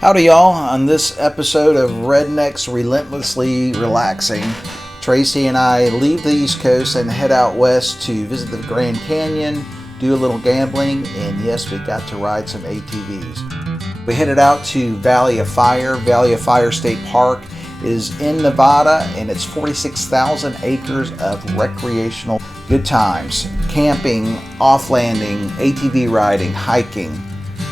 Howdy y'all, on this episode of Rednecks Relentlessly Relaxing, Tracy and I leave the East Coast and head out west to visit the Grand Canyon, do a little gambling, and yes, we got to ride some ATVs. We headed out to Valley of Fire. Valley of Fire State Park is in Nevada, and it's 46,000 acres of recreational good times. Camping, off-landing, ATV riding, hiking.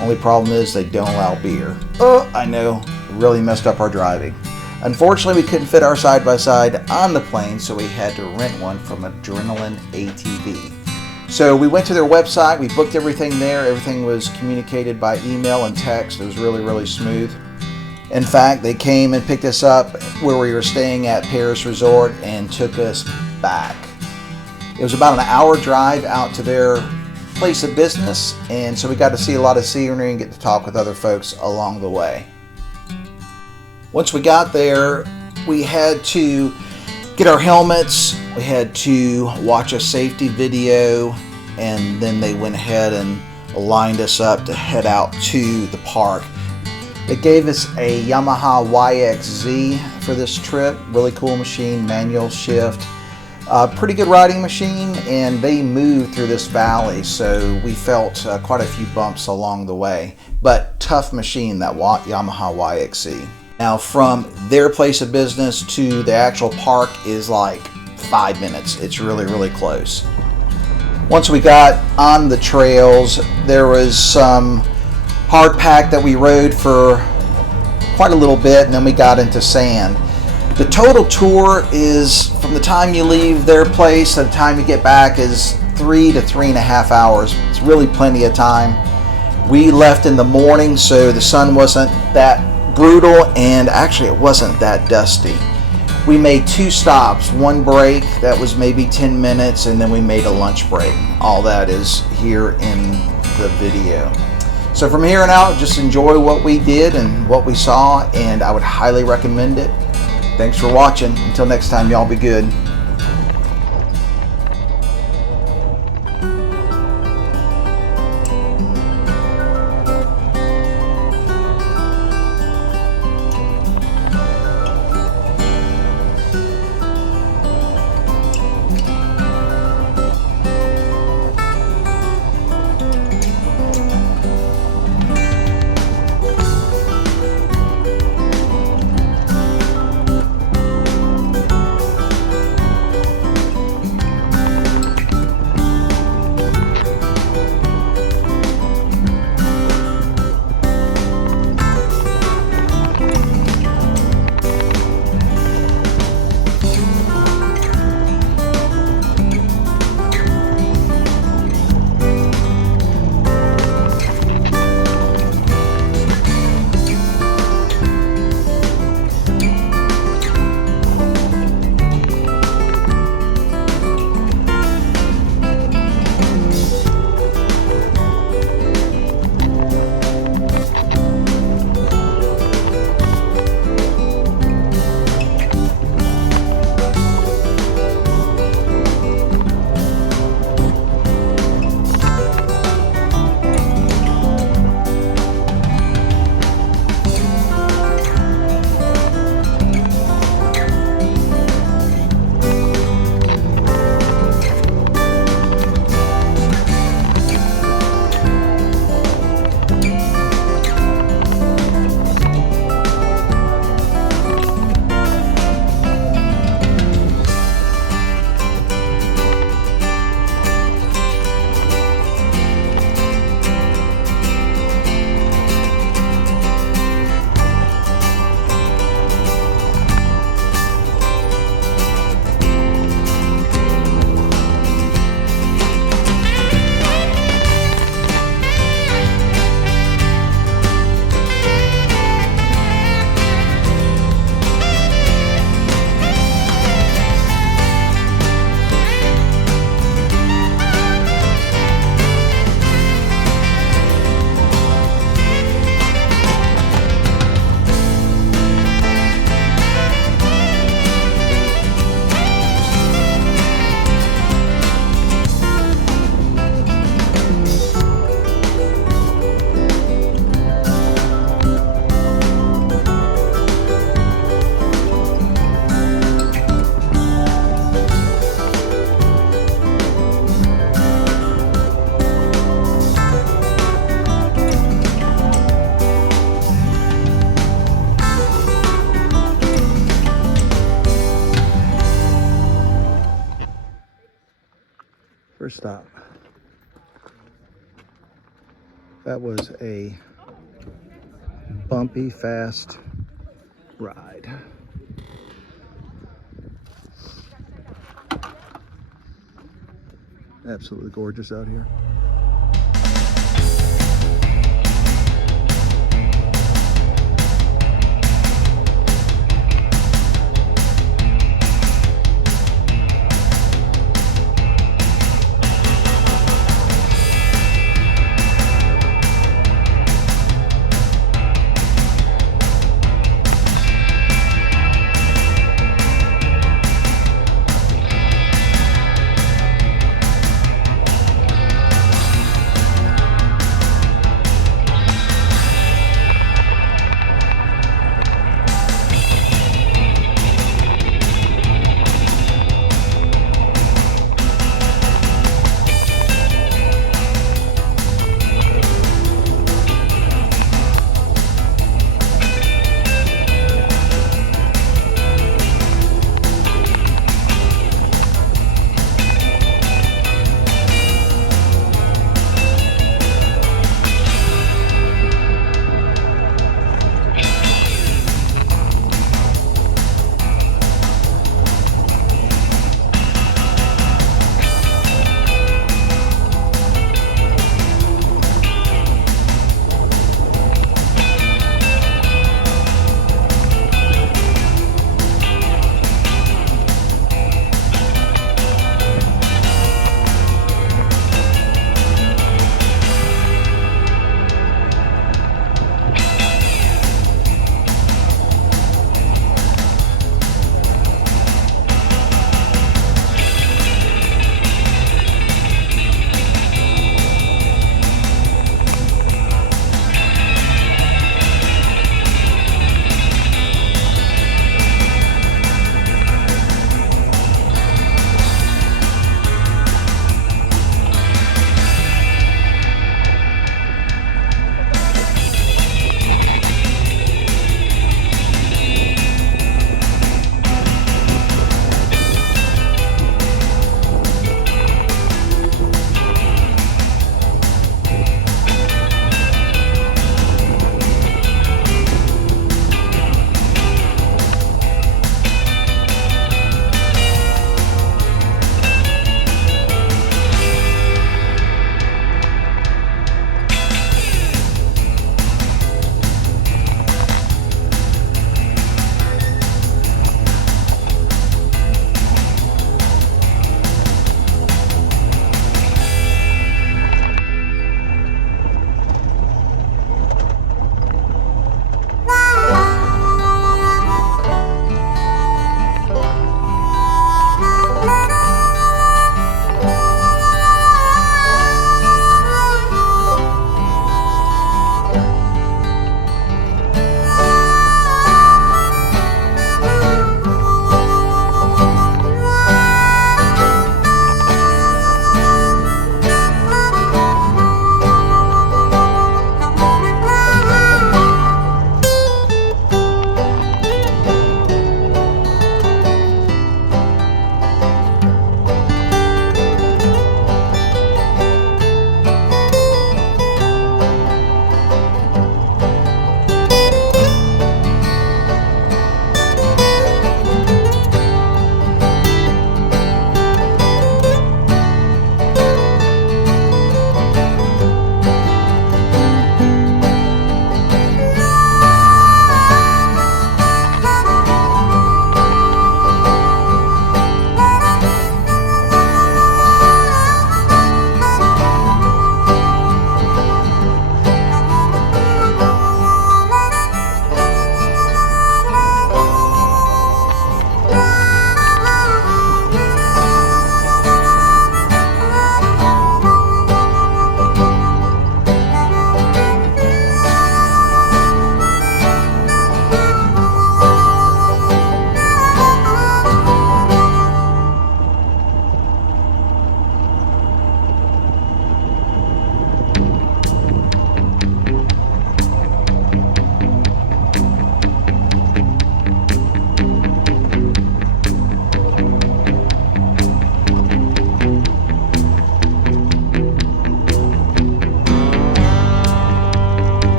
Only problem is they don't allow beer. Oh, I know, really messed up our driving. Unfortunately, we couldn't fit our side-by-side on the plane, so we had to rent one from Adrenaline ATV. So we went to their website, we booked everything there, everything was communicated by email and text. It was really smooth. In fact, they came and picked us up where we were staying at Paris Resort and took us back. It was about an hour drive out to their place of business, and so we got to see a lot of scenery and get to talk with other folks along the way. Once we got there, we had to get our helmets, we had to watch a safety video, and then they went ahead and lined us up to head out to the park. They gave us a Yamaha YXZ for this trip. Really cool machine, manual shift. Pretty good riding machine, and they moved through this valley, so we felt quite a few bumps along the way. But tough machine, that Yamaha YXZ. Now from their place of business to the actual park is like 5 minutes. It's really close. Once we got on the trails, there was some hard pack that we rode for quite a little bit, and then we got into sand. The total tour is, from the time you leave their place to the time you get back, is 3 to 3.5 hours. It's really plenty of time. We left in the morning, so the sun wasn't that brutal, and actually it wasn't that dusty. We made 2 stops, one break that was maybe 10 minutes, and then we made a lunch break. All that is here in the video. So from here on out, just enjoy what we did and what we saw, and I would highly recommend it. Thanks for watching. Until next time, y'all be good. stop. That was a bumpy, fast ride. Absolutely gorgeous out here.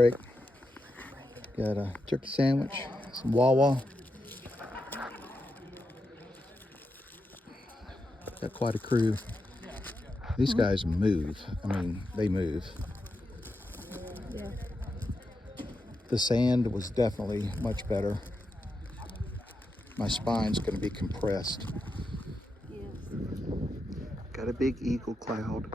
break. Got a turkey sandwich, some Wawa. Got quite a crew. These guys move. I mean, they move. Yeah. The sand was definitely much better. My spine's going to be compressed. Yes. Got a big eagle cloud.